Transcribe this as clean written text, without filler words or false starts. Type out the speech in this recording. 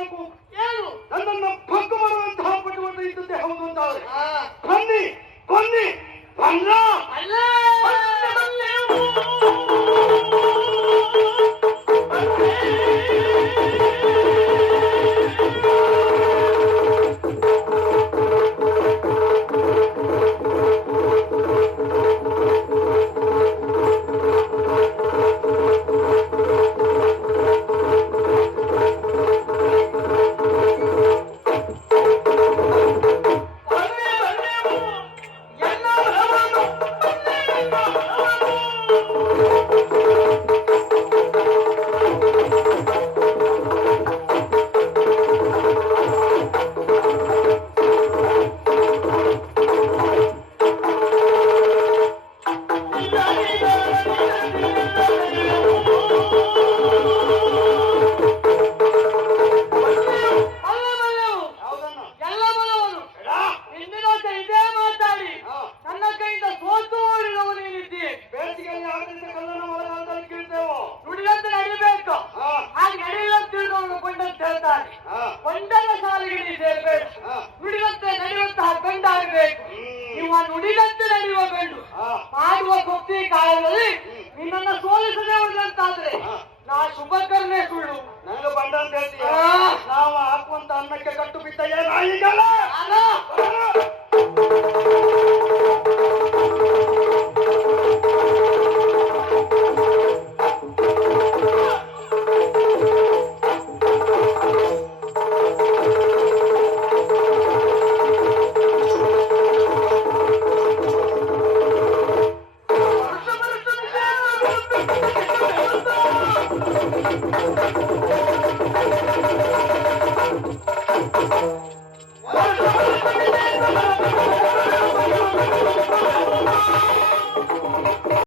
ಮಾಡಬೇಕು. ಏನು ನನ್ನನ್ನು ಭಂಗ ಮಾಡುವಂತಹ ಪಟುವಂತ ಇದ್ದದ್ದೇ ಹೌದು ಅಂತಾದ್ರೆ ಬನ್ನಿ ಬನ್ನಿ ಬಲ್ಲ ಅಲ್ಲ ಕೊಂಡನ ಸಾಲಿಗೆ ನೀ ಸೇರ್ಬೇಡ. ನುಡಿದಂತೆ ನಡೆಯುವಂತಹ ಗಂಡಾಗಬೇಕು. ನೀವು ನುಡಿದಂತೆ ನಡೆಯುವ ಗಂಡು ಮಾಡುವ ಕೊತ್ತಿ ಕಾಲದಲ್ಲಿ ನಿನ್ನನ್ನು ಸೋಲಿಸದೆ ಉಳಿದಂತಾದ್ರೆ ನಾ ಶುಭಕರನೇ ಸುಳ್ಳು. ನನಗೆ ಬಂಡ ಅಂತ ಹೇಳ್ತೀಯ. ನಾವು ಹಾಕುವಂತ ಅನ್ನಕ್ಕೆ ಕಟ್ಟು ಬಿದ್ದ ಏನಾಗಿಲ್ಲ.